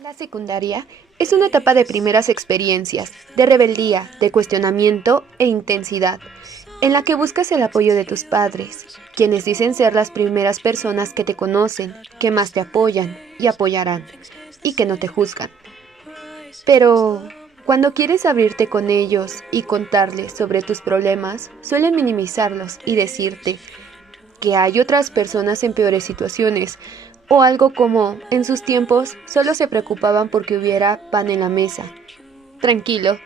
La secundaria es una etapa de primeras experiencias, de rebeldía, de cuestionamiento e intensidad, en la que buscas el apoyo de tus padres, quienes dicen ser las primeras personas que te conocen, que más te apoyan y apoyarán, y que no te juzgan. Pero cuando quieres abrirte con ellos y contarles sobre tus problemas, suelen minimizarlos y decirte que hay otras personas en peores situaciones, o algo como, en sus tiempos, solo se preocupaban porque hubiera pan en la mesa. Tranquilo,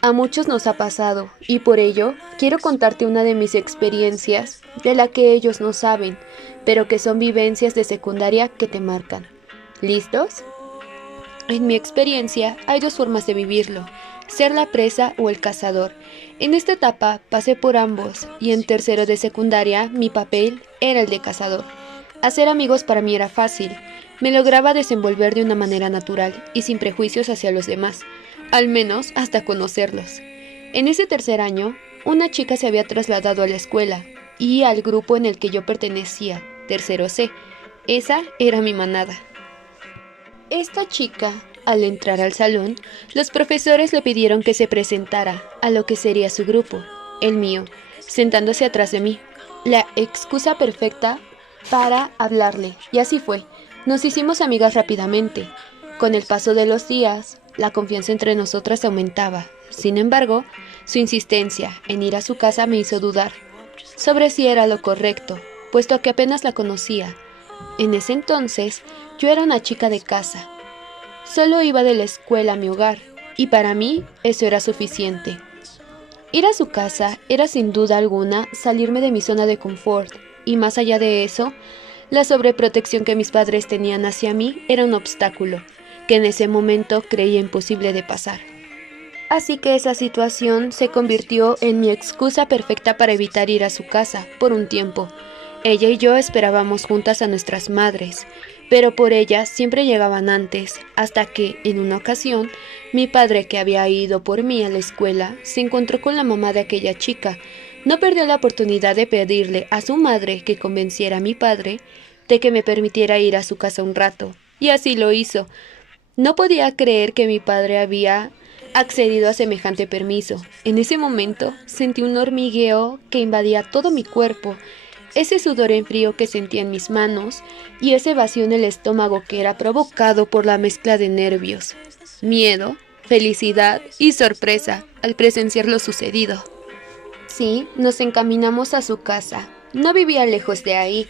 a muchos nos ha pasado, y por ello quiero contarte una de mis experiencias, de la que ellos no saben, pero que son vivencias de secundaria que te marcan. ¿Listos? En mi experiencia, hay dos formas de vivirlo, ser la presa o el cazador. En esta etapa pasé por ambos y en tercero de secundaria mi papel era el de cazador. Hacer amigos para mí era fácil, me lograba desenvolver de una manera natural y sin prejuicios hacia los demás, al menos hasta conocerlos. En ese tercer año, una chica se había trasladado a la escuela y al grupo en el que yo pertenecía, tercero C. Esa era mi manada. Esta chica, al entrar al salón, los profesores le pidieron que se presentara a lo que sería su grupo, el mío, sentándose atrás de mí. La excusa perfecta para hablarle, y así fue. Nos hicimos amigas rápidamente. Con el paso de los días, la confianza entre nosotras aumentaba. Sin embargo, su insistencia en ir a su casa me hizo dudar sobre si era lo correcto, puesto que apenas la conocía. En ese entonces, yo era una chica de casa. Solo iba de la escuela a mi hogar, y para mí eso era suficiente. Ir a su casa era sin duda alguna salirme de mi zona de confort, y más allá de eso, la sobreprotección que mis padres tenían hacia mí era un obstáculo, que en ese momento creía imposible de pasar. Así que esa situación se convirtió en mi excusa perfecta para evitar ir a su casa por un tiempo. Ella y yo esperábamos juntas a nuestras madres, pero por ellas siempre llegaban antes, hasta que, en una ocasión, mi padre, que había ido por mí a la escuela, se encontró con la mamá de aquella chica. No perdió la oportunidad de pedirle a su madre que convenciera a mi padre de que me permitiera ir a su casa un rato, y así lo hizo. No podía creer que mi padre había accedido a semejante permiso. En ese momento sentí un hormigueo que invadía todo mi cuerpo, ese sudor en frío que sentía en mis manos y ese vacío en el estómago que era provocado por la mezcla de nervios, miedo, felicidad y sorpresa al presenciar lo sucedido. Sí, nos encaminamos a su casa. No vivía lejos de ahí,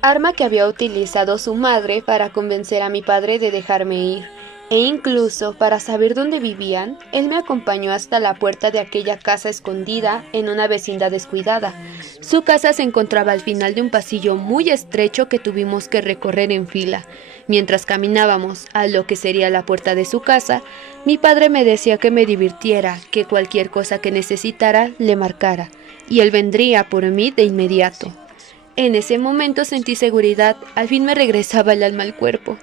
arma que había utilizado su madre para convencer a mi padre de dejarme ir. E incluso para saber dónde vivían, él me acompañó hasta la puerta de aquella casa escondida en una vecindad descuidada. Su casa se encontraba al final de un pasillo muy estrecho que tuvimos que recorrer en fila. Mientras caminábamos a lo que sería la puerta de su casa, mi padre me decía que me divirtiera, que cualquier cosa que necesitara le marcara, y él vendría por mí de inmediato. En ese momento sentí seguridad, al fin me regresaba el alma al cuerpo.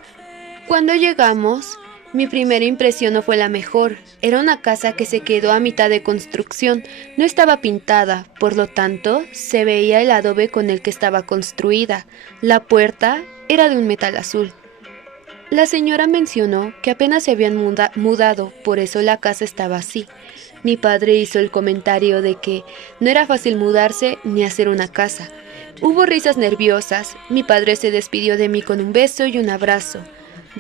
Cuando llegamos, mi primera impresión no fue la mejor. Era una casa que se quedó a mitad de construcción, no estaba pintada, por lo tanto, se veía el adobe con el que estaba construida. La puerta era de un metal azul. La señora mencionó que apenas se habían mudado, por eso la casa estaba así. Mi padre hizo el comentario de que no era fácil mudarse ni hacer una casa. Hubo risas nerviosas, mi padre se despidió de mí con un beso y un abrazo.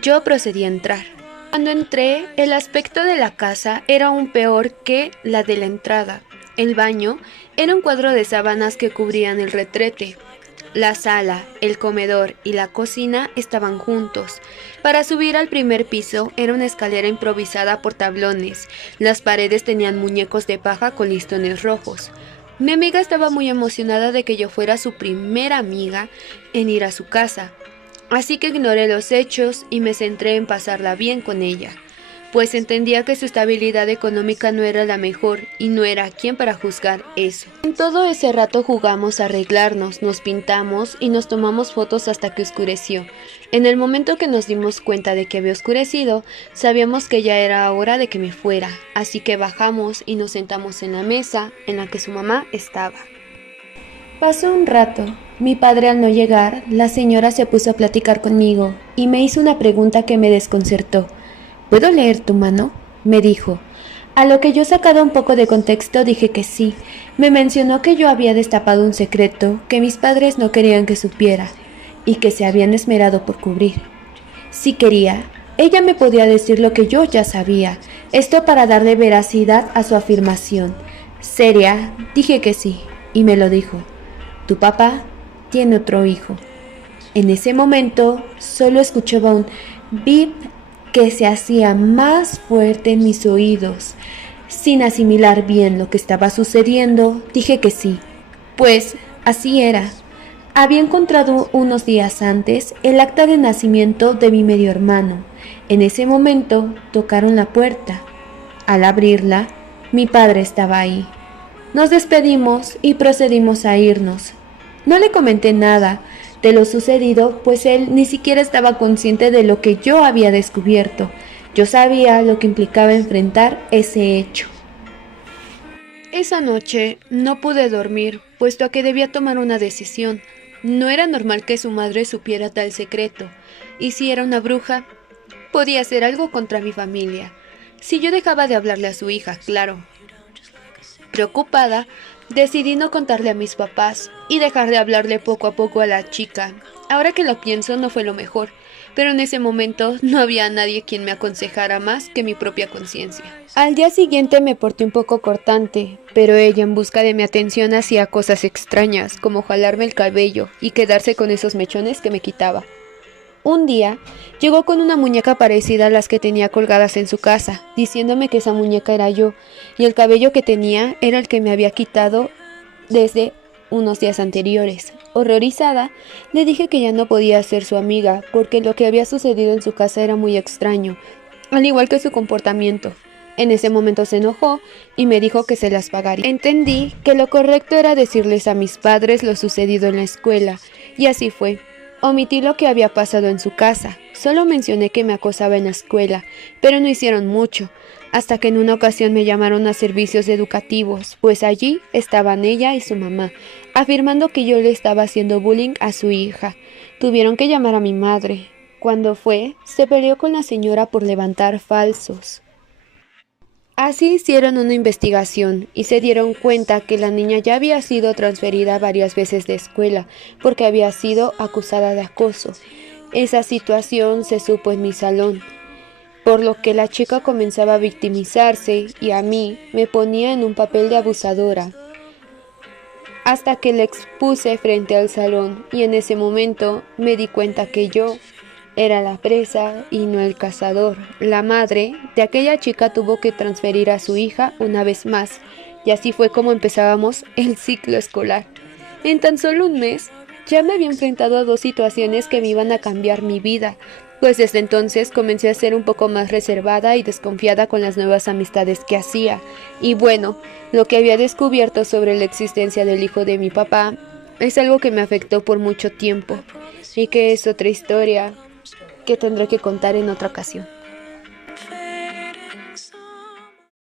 Yo procedí a entrar. Cuando entré, el aspecto de la casa era aún peor que la de la entrada. El baño era un cuadro de sábanas que cubrían el retrete. La sala, el comedor y la cocina estaban juntos. Para subir al primer piso era una escalera improvisada por tablones. Las paredes tenían muñecos de paja con listones rojos. Mi amiga estaba muy emocionada de que yo fuera su primera amiga en ir a su casa. Así que ignoré los hechos y me centré en pasarla bien con ella, pues entendía que su estabilidad económica no era la mejor y no era quien para juzgar eso. En todo ese rato jugamos a arreglarnos, nos pintamos y nos tomamos fotos hasta que oscureció. En el momento que nos dimos cuenta de que había oscurecido, sabíamos que ya era hora de que me fuera, así que bajamos y nos sentamos en la mesa en la que su mamá estaba. Pasó un rato. Mi padre al no llegar, la señora se puso a platicar conmigo y me hizo una pregunta que me desconcertó. ¿Puedo leer tu mano?, me dijo. A lo que yo, sacado un poco de contexto, dije que sí. Me mencionó que yo había destapado un secreto que mis padres no querían que supiera y que se habían esmerado por cubrir. Si quería, ella me podía decir lo que yo ya sabía, esto para darle veracidad a su afirmación. Seria, dije que sí, y me lo dijo. Tu papá tiene otro hijo. En ese momento solo escuchaba un bip que se hacía más fuerte en mis oídos. Sin asimilar bien lo que estaba sucediendo, dije que sí, pues así era. Había encontrado unos días antes el acta de nacimiento de mi medio hermano. En ese momento tocaron la puerta. Al abrirla, mi padre estaba ahí. Nos despedimos y procedimos a irnos. No le comenté nada de lo sucedido, pues él ni siquiera estaba consciente de lo que yo había descubierto. Yo sabía lo que implicaba enfrentar ese hecho. Esa noche no pude dormir, puesto a que debía tomar una decisión. No era normal que su madre supiera tal secreto, y si era una bruja, podía hacer algo contra mi familia. Si yo dejaba de hablarle a su hija, claro. Preocupada, decidí no contarle a mis papás y dejar de hablarle poco a poco a la chica. Ahora que lo pienso, no fue lo mejor, pero en ese momento no había nadie quien me aconsejara más que mi propia conciencia. Al día siguiente me porté un poco cortante, pero ella, en busca de mi atención, hacía cosas extrañas, como jalarme el cabello y quedarse con esos mechones que me quitaba. Un día, llegó con una muñeca parecida a las que tenía colgadas en su casa, diciéndome que esa muñeca era yo, y el cabello que tenía era el que me había quitado desde unos días anteriores. Horrorizada, le dije que ya no podía ser su amiga, porque lo que había sucedido en su casa era muy extraño, al igual que su comportamiento. En ese momento se enojó y me dijo que se las pagaría. Entendí que lo correcto era decirles a mis padres lo sucedido en la escuela, y así fue. Omití lo que había pasado en su casa, solo mencioné que me acosaba en la escuela, pero no hicieron mucho, hasta que en una ocasión me llamaron a servicios educativos, pues allí estaban ella y su mamá, afirmando que yo le estaba haciendo bullying a su hija. Tuvieron que llamar a mi madre. Cuando fue, se peleó con la señora por levantar falsos. Así hicieron una investigación y se dieron cuenta que la niña ya había sido transferida varias veces de escuela porque había sido acusada de acoso. Esa situación se supo en mi salón, por lo que la chica comenzaba a victimizarse y a mí me ponía en un papel de abusadora, hasta que la expuse frente al salón, y en ese momento me di cuenta que yo era la presa y no el cazador. La madre de aquella chica tuvo que transferir a su hija una vez más, y así fue como empezábamos el ciclo escolar. En tan solo un mes ya me había enfrentado a dos situaciones que me iban a cambiar mi vida, pues desde entonces comencé a ser un poco más reservada y desconfiada con las nuevas amistades que hacía. Y bueno, lo que había descubierto sobre la existencia del hijo de mi papá es algo que me afectó por mucho tiempo, y que es otra historia que tendré que contar en otra ocasión.